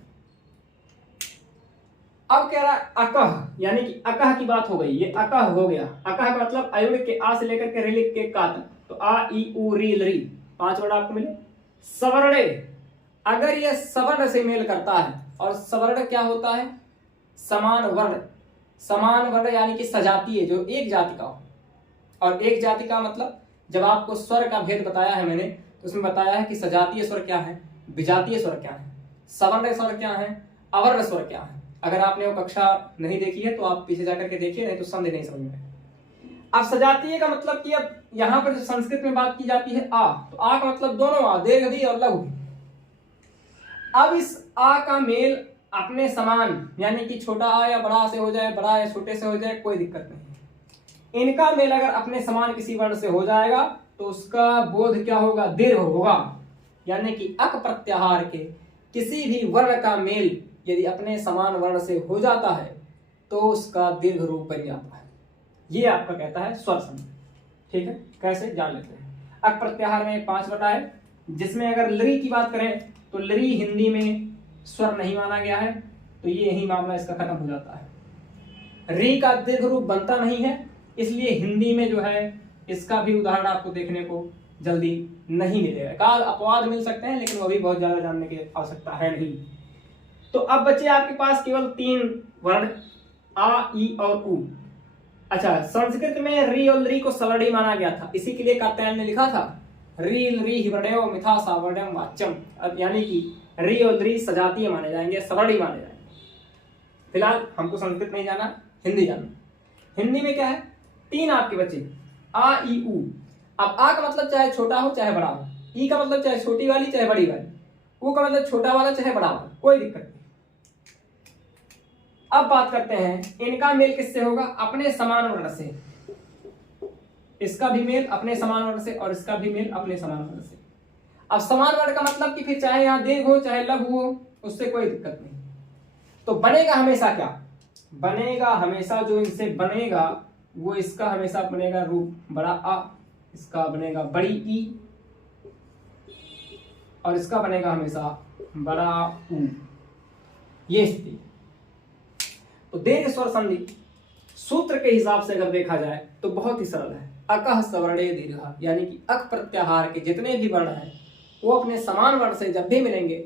अब कह रहा है अकः, यानी कि अकः की बात हो गई। ये अकः हो गया। अकः का मतलब अयुड़ के आ से लेकर के ऋलिक के का तक। तो आ, ई, उ, री, लरी, 5 वर्ण आपको मिले। सवर्णे, अगर यह सवर्ण से मेल करता है, और सवर्ण क्या होता है? समान वर्ण। समान वर्ण यानी कि सजातीय, जो एक जाति का हो। और एक जाति का मतलब, जब आपको स्वर का भेद बताया है मैंने, तो उसमें बताया है कि सजातीय स्वर क्या है, विजातीय स्वर क्या है, सवर्ण स्वर क्या है, अवर्ण स्वर क्या है। अगर आपने वो कक्षा नहीं देखी है तो आप पीछे जाकर के देखिए, नहीं तो समझ नहीं समझ में। अब सजातीय का मतलब कि अब यहां पर जो संस्कृत में बात की जाती है आ, तो आ का मतलब दोनों आ, दीर्घ भी और लघु भी। अब इस आ का मेल अपने समान, यानी कि छोटा आ या बड़ा से हो जाए, बड़ा या छोटे से हो जाए, कोई दिक्कत नहीं। इनका मेल अगर अपने समान किसी वर्ण से हो जाएगा तो उसका बोध क्या होगा? दीर्घ होगा। यानी कि अक प्रत्याहार के किसी भी वर्ण का मेल यदि अपने समान वर्ण से हो जाता है तो उसका दीर्घ रूप बन जाता है। ये आपका कहता है स्वर संधि। ठीक है, कैसे जान लेते हैं। अक प्रत्याहार में 5 वर्ण आए, जिसमें अगर लरी की बात करें तो लरी हिंदी में स्वर नहीं माना गया है, तो ये यही मामला इसका खत्म हो जाता है। री का दीर्घ रूप बनता नहीं है, इसलिए हिंदी में जो है इसका भी उदाहरण आपको देखने को जल्दी नहीं मिलेगा। काल अपवाद मिल सकते हैं, लेकिन वो भी बहुत ज्यादा जानने की आवश्यकता है नहीं। तो अब बचे आपके पास केवल 3 वर्ण, आ, ई और उ। अच्छा, संस्कृत में री और लरी को सवर्णी माना गया था, इसी के लिए कात्यायन ने लिखा था री लरी मिथा सावर्ण्यम वाच्यम। यानी कि री और लरी सजातीय माने जाएंगे, सवर्णी माने जाएंगे। फिलहाल हमको संस्कृत नहीं जाना, हिंदी जाना। हिंदी में क्या है, 3 आपके बच्चे आ ई उ। अब आ का मतलब चाहे छोटा हो चाहे बड़ा हो, ई का मतलब चाहे छोटी वाली चाहे बड़ी वाली, उ का मतलब छोटा वाला चाहे बड़ा वाला, कोई दिक्कत नहीं। अब बात करते हैं इनका मेल किससे होगा, अपने समान वर्ण से। इसका भी मेल अपने समान वर्ण से और इसका भी मेल अपने समान वर्ण से। अब समान वर्ण का मतलब कि फिर चाहे यहां दीर्घ हो चाहे लघु हो, उससे कोई दिक्कत नहीं। तो बनेगा हमेशा क्या, बनेगा हमेशा जो इनसे बनेगा वो इसका हमेशा बनेगा रूप बड़ा आ, इसका बनेगा बड़ी ई और इसका बनेगा हमेशा बड़ा ऊ। ये स्थिति। तो दीर्घ स्वर संधि सूत्र के हिसाब से अगर देखा जाए तो बहुत ही सरल है। अकः सवर्णे दीर्घ, यानी कि अक प्रत्याहार के जितने भी वर्ण हैं वो अपने समान वर्ण से जब भी मिलेंगे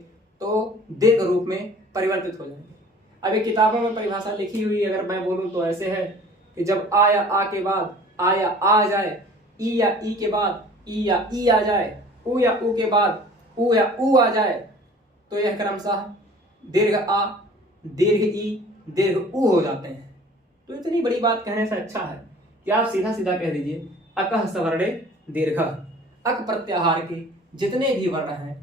तो दीर्घ रूप में परिवर्तित हो जाएंगे। अभी किताबों में परिभाषा लिखी हुई अगर मैं बोलूं तो ऐसे है कि जब आ या आ के बाद आ या आ जाए, ई या ई के बाद ई या ई आ जाए, उ या उ के बाद उ या उ आ जाए, तो यह क्रमशः दीर्घ आ, दीर्घ ई, दीर्घ उ हो जाते हैं। तो इतनी बड़ी बात कहने से अच्छा है कि आप सीधा सीधा कह दीजिए अकः सवर्णे दीर्घ। अक प्रत्याहार के जितने भी वर्ण हैं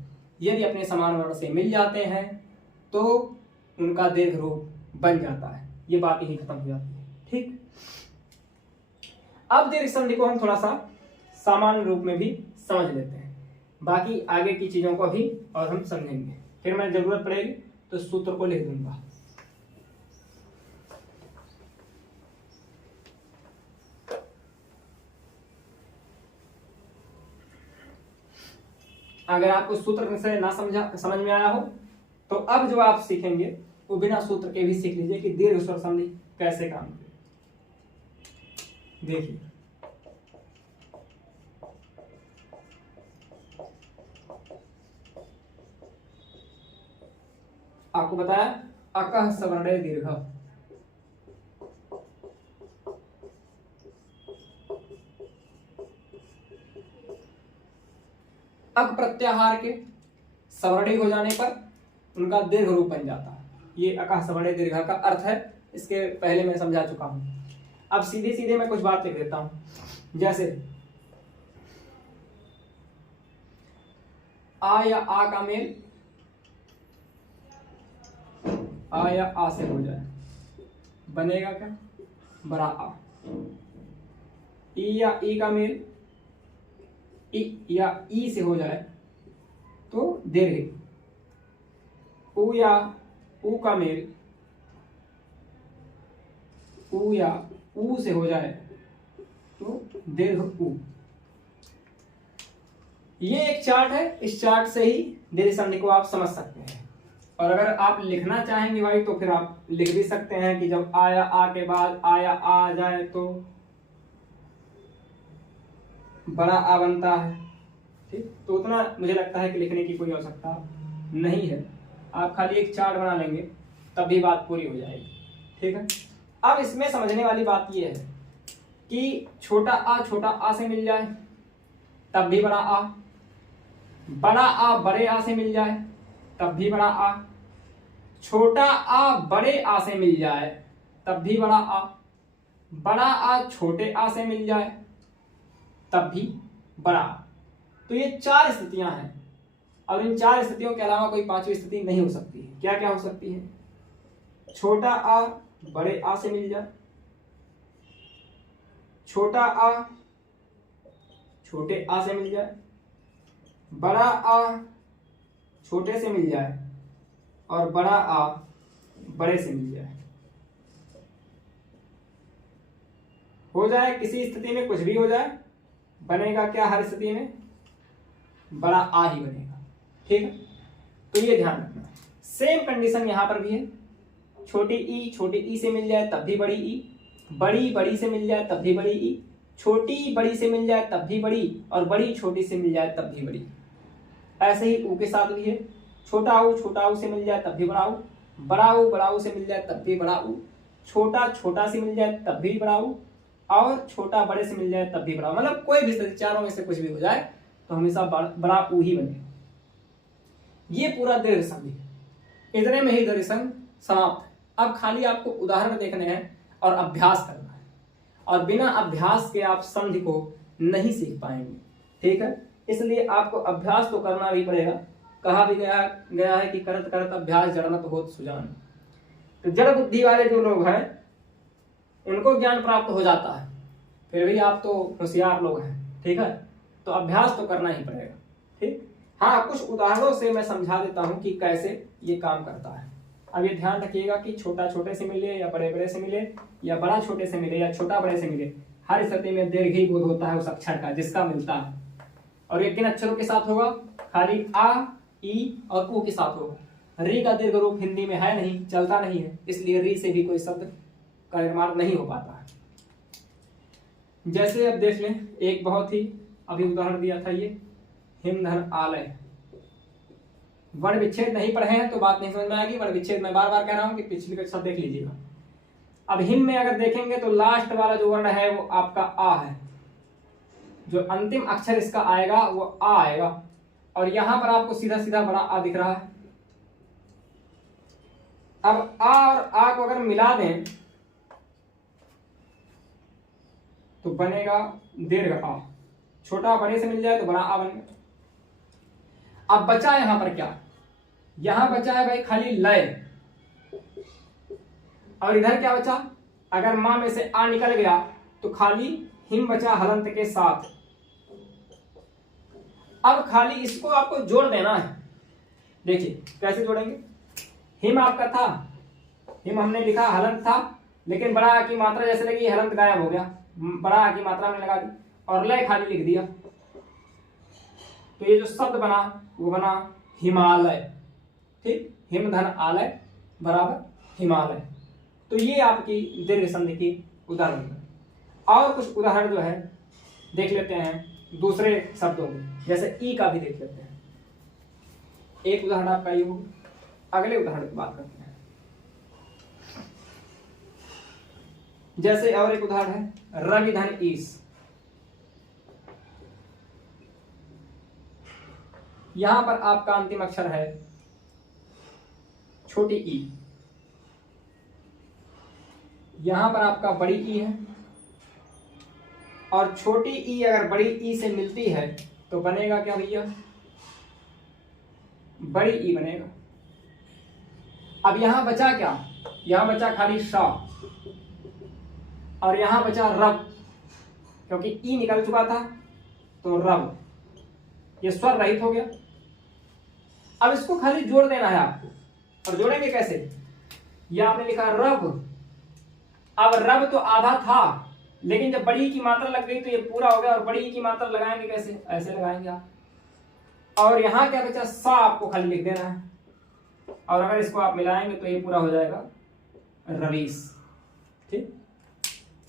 यदि अपने समान वर्ण से मिल जाते हैं तो उनका दीर्घ रूप बन जाता है। ये बात यही खत्म हो जाती है। ठीक, अब दीर्घ संधि को हम थोड़ा सा सामान्य रूप में भी समझ लेते हैं, बाकी आगे की चीजों को भी और हम समझेंगे। फिर मैं जरूरत पड़ेगी तो सूत्र को लिख दूंगा। अगर आपको सूत्र से ना समझ में आया हो तो अब जो आप सीखेंगे वो बिना सूत्र के भी सीख लीजिए कि दीर्घ स्वर संधि कैसे काम करती है। देखिए आपको बताया अकः सवर्णे दीर्घ, अक प्रत्याहार के सवर्णी हो जाने पर उनका दीर्घ रूप बन जाता है। ये अकः सवर्णे दीर्घ का अर्थ है, इसके पहले मैं समझा चुका हूं। अब सीधे सीधे मैं कुछ बात लिख देता हूं, जैसे आ या आ का मेल आ या आ से हो जाए, बनेगा क्या, बड़ा आ। ई या ई का मेल ई या ई से हो जाए तो दीर्घ। उ या उ का मेल उ या उ से हो जाए तो दीर्घ उ। ये एक चार्ट है, इस चार्ट से ही दीर्घ संधि को आप समझ सकते हैं। और अगर आप लिखना चाहेंगे भाई तो फिर आप लिख भी सकते हैं कि जब आया आ के बाद आया आ जाए तो बड़ा आ बनता है। ठीक, तो उतना मुझे लगता है कि लिखने की कोई आवश्यकता नहीं है, आप खाली एक चार्ट बना लेंगे तब भी बात पूरी हो जाएगी। ठीक है, अब इसमें समझने वाली बात यह है कि छोटा आ से मिल जाए तब भी बड़ा आ बड़े आ से मिल जाए तब भी बड़ा आ, छोटा आ बड़े आ से मिल जाए तब भी बड़ा आ छोटे आ से मिल जाए तब भी बड़ा आ। तो ये 4 स्थितियां हैं और इन 4 स्थितियों के अलावा कोई 5वीं स्थिति नहीं हो सकती है। क्या क्या हो सकती है, छोटा आ बड़े आ से मिल जाए, छोटा आ छोटे आ से मिल जाए, बड़ा आ छोटे से मिल जाए और बड़ा आ बड़े से मिल जाए। हो जाए किसी स्थिति में कुछ भी हो जाए, बनेगा क्या हर स्थिति में, बड़ा आ ही बनेगा। ठीक है, तो ये ध्यान रखना। सेम कंडीशन यहां पर भी है, छोटे ई से मिल जाए तब भी बड़ी ई, बड़ी से मिल जाए तब भी बड़ी ई, छोटी बड़ी से मिल जाए तब भी बड़ी और बड़ी छोटी से मिल जाए तब भी बड़ी। ऐसे ही ऊ के साथ भी है, छोटा ऊ से मिल जाए तब भी बड़ा ऊ से मिल जाए तब भी बड़ा ऊ, छोटा से मिल जाए तब भी बड़ा ऊ और छोटा बड़े से मिल जाए तब भी बड़ा। मतलब कोई भी स्थिति चारों में से कुछ भी हो जाए तो हमेशा बड़ा ऊ ही बने। ये पूरा दीर्घ संधि, इतने में ही दीर्घ संधि समाप्त है। अब खाली आपको उदाहरण देखने हैं और अभ्यास करना है, और बिना अभ्यास के आप संधि को नहीं सीख पाएंगे। ठीक है, इसलिए आपको अभ्यास तो करना भी पड़ेगा। कहा भी गया है कि करत करत अभ्यास जड़मत होत सुजान। तो जड़ बुद्धि वाले जो लोग हैं उनको ज्ञान प्राप्त हो जाता है, फिर भी आप तो होशियार लोग हैं। ठीक है, तो अभ्यास तो करना ही पड़ेगा। ठीक, हाँ, कुछ उदाहरणों से मैं समझा देता हूं कि कैसे ये काम करता है। अब ये ध्यान रखिएगा कि छोटा छोटे से मिले या बड़े बड़े से मिले या बड़ा छोटे से मिले या छोटा बड़े से मिले, हर स्थिति में दीर्घीभूत होता है उस अक्षर का जिसका मिलता है। और ये किन अक्षरों के साथ होगा? खाली आ, ई और ऊ के साथ होगा। री का दीर्घ रूप हिंदी में है नहीं, चलता नहीं है, इसलिए री से भी कोई शब्द का निर्माण नहीं हो पाता है। जैसे अब देख लें, एक बहुत ही अभी उदाहरण दिया था, ये हिमधन आलय। वर्ण विच्छेद नहीं पढ़े हैं तो बात नहीं समझ में आएगी। वर्ण विच्छेद मैं बार बार कह रहा हूं कि पिछली कक्षा देख लीजिएगा। अब हिम में अगर देखेंगे तो लास्ट वाला जो वर्ण है वो आपका आ है, जो अंतिम अक्षर इसका आएगा वो आ आएगा, और यहां पर आपको सीधा सीधा बड़ा आ दिख रहा है। अब आ और आ को अगर मिला दें तो बनेगा दीर्घ आ। छोटा बड़े से मिल जाए तो बड़ा आ बन गया। अब बचा यहां पर क्या? यहां बचा है भाई खाली लय, और इधर क्या बचा? अगर मां में से आ निकल गया तो खाली हिम बचा हलंत के साथ। अब खाली इसको आपको जोड़ देना है। देखिए कैसे जोड़ेंगे। हिम आपका था, हिम हमने लिखा हलंत था, लेकिन बड़ा आ की मात्रा जैसे लगी हलंत गायब हो गया, बड़ा आ की मात्रा में लगा दी और लय खाली लिख दिया, तो ये जो शब्द बना वो बना हिमालय। ठीक, हिमधन आलय बराबर हिमालय। तो ये आपकी दीर्घ संधि की उदाहरण है। और कुछ उदाहरण जो है देख लेते हैं दूसरे शब्दों में, जैसे ई का भी देख लेते हैं। एक उदाहरण आपका ये हो, अगले उदाहरण की बात करते हैं। जैसे और एक उदाहरण है रवि धन ईस। यहां पर आपका अंतिम अक्षर है छोटी ई, यहां पर आपका बड़ी ई है, और छोटी ई अगर बड़ी ई से मिलती है तो बनेगा क्या भैया? बड़ी ई बनेगा। अब यहां बचा क्या? यहां बचा खाली श, और यहां बचा रब, क्योंकि ई निकल चुका था तो रब, ये स्वर रहित हो गया। अब इसको खाली जोड़ देना है आपको, और जोड़ेंगे कैसे? ये आपने लिखा रब। अब रब तो आधा था, लेकिन जब बड़ी की मात्रा लग गई तो ये पूरा हो गया, और बड़ी की मात्रा लगाएंगे कैसे? ऐसे लगाएंगे आप। और यहां क्या बचा? सा आपको खाली लिख देना है, और अगर इसको आप मिलाएंगे तो ये पूरा हो जाएगा रवीस। ठीक,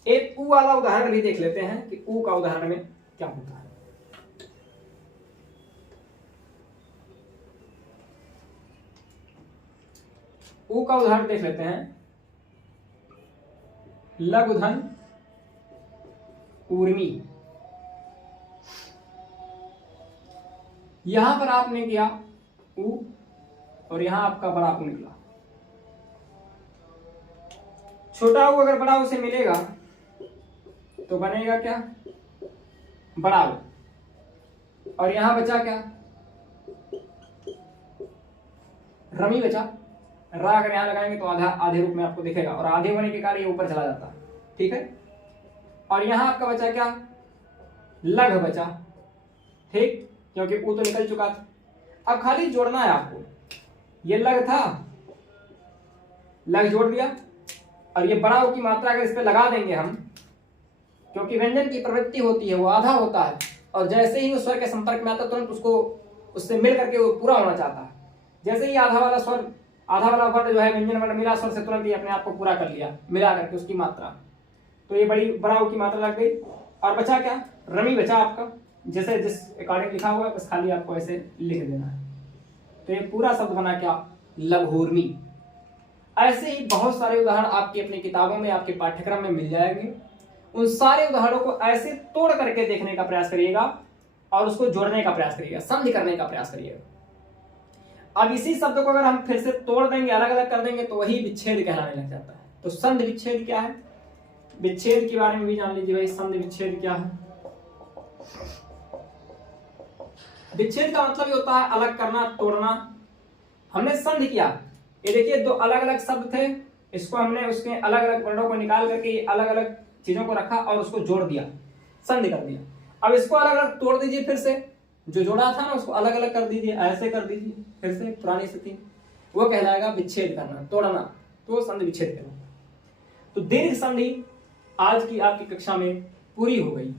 एक ऊ वाला उदाहरण भी देख लेते हैं कि ऊ का उदाहरण में क्या होता है। ऊ का उदाहरण देख लेते हैं। लघुधन ऊर्मी। यहां पर आपने किया ऊ, और यहां आपका बड़ा ऊ निकला। छोटा ऊ अगर बड़ा ऊ से मिलेगा तो बनेगा क्या? बड़ा ऊ। और यहां बचा क्या? रमी बचा। रा अगर यहां लगाएंगे तो आधा आधे रूप में आपको दिखेगा, और आधे होने के कारण ये ऊपर चला जाता है। ठीक है, और यहां आपका बचा क्या? लघ बचा। ठीक, क्योंकि ऊ तो निकल चुका था। अब खाली जोड़ना है आपको। ये लघ था, लघ जोड़ दिया, और ये बड़ा ऊ की मात्रा अगर इस पे लगा देंगे हम, क्योंकि व्यंजन की प्रवृत्ति होती है वो आधा होता है, और जैसे ही उस स्वर के संपर्क में आता है तुरंत उसको उससे मिल करके वो पूरा होना चाहता है। जैसे ही आधा वाला स्वर, आधा वाला वर्ण जो है व्यंजन वर्ण मिला स्वर से, तुरंत ही अपने आप को पूरा कर लिया मिला करके उसकी मात्रा, तो ये बड़ा ऊ की मात्रा लग गई। और बचा क्या? रमी बचा आपका, जैसे जिस अकॉर्डिंग लिखा हुआ है बस खाली आपको ऐसे लिख देना है। तो ये पूरा शब्द बना क्या? लघूर्मी। ऐसे ही बहुत सारे उदाहरण आपकी अपनी किताबों में, आपके पाठ्यक्रम में मिल जाएंगे। उन सारे उदाहरणों को ऐसे तोड़ करके देखने का प्रयास करिएगा और उसको जोड़ने का प्रयास करिएगा, संधि करने का प्रयास करिएगा। अब इसी शब्द को अगर हम फिर से तोड़ देंगे, अलग अलग कर देंगे, तो वही विच्छेद कहलाने लग जाता है। तो संधि विच्छेद क्या है, विच्छेद के बारे में भी जान लीजिए भाई। संधि विच्छेद क्या है? विच्छेद का मतलब ये होता है अलग करना, तोड़ना। हमने संधि किया, ये देखिए दो अलग अलग शब्द थे, इसको हमने उसके अलग अलग वर्णों को निकाल करके अलग अलग चीजों को रखा और उसको जोड़ दिया, संधि कर दिया। अब इसको अलग अलग तोड़ दीजिए, फिर से जो जोड़ा था ना उसको अलग अलग कर दीजिए, ऐसे कर दीजिए फिर से पुरानी स्थिति, वो कहलाएगा विच्छेद करना, तोड़ना, तो संधि विच्छेद करना। तो दीर्घ संधि आज की आपकी कक्षा में पूरी हो गई,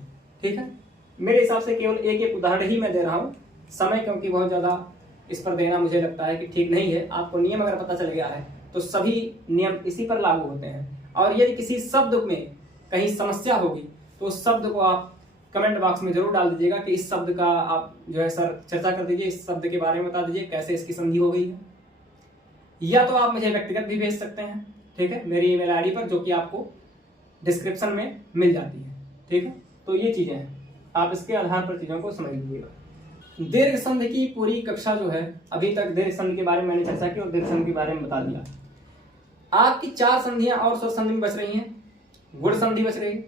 ठीक है। मेरे हिसाब से केवल एक एक उदाहरण ही मैं दे रहा हूं, समय क्योंकि बहुत ज्यादा इस पर देना मुझे लगता है कि ठीक नहीं है। आपको नियम अगर पता चल गया है तो सभी नियम इसी पर लागू होते हैं। और यदि किसी शब्द में कहीं समस्या होगी तो उस शब्द को आप कमेंट बॉक्स में जरूर डाल दीजिएगा कि इस शब्द का आप जो है सर चर्चा कर दीजिए, इस शब्द के बारे में बता दीजिए कैसे इसकी संधि हो गई है। या तो आप मुझे व्यक्तिगत भी भेज सकते हैं, ठीक है, मेरी ईमेल आईडी पर, जो कि आपको डिस्क्रिप्शन में मिल जाती है, ठीक है। तो ये चीजें हैं, आप इसके आधार पर चीजों को समझ लीजिएगा। दीर्घ संधि की पूरी कक्षा जो है, अभी तक दीर्घ संधि के बारे में मैंने चर्चा की और दीर्घ संधि के बारे में बता दिया। आपकी 4 संधियां और स्वर संधि में बच रही हैं। गुण संधि बच रही है,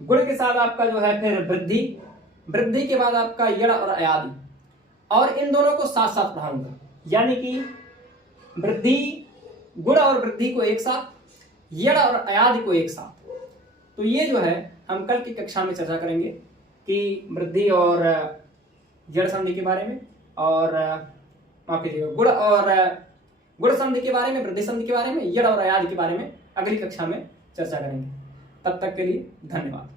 गुण के साथ आपका जो है फिर वृद्धि, वृद्धि के बाद आपका यड़ और अयादि, और इन दोनों को साथ साथ पढ़ाऊंगा, यानी कि वृद्धि, गुण और वृद्धि को एक साथ, यड़ और अयादि को एक साथ। तो ये जो है हम कल की कक्षा में चर्चा करेंगे कि वृद्धि और जड़ संधि के बारे में, और माफ कीजिएगा गुण संधि के बारे में, वृद्धि संधि के बारे में, यड़ और अयादि के बारे में अगली कक्षा में चर्चा करेंगे। तब तक के लिए धन्यवाद।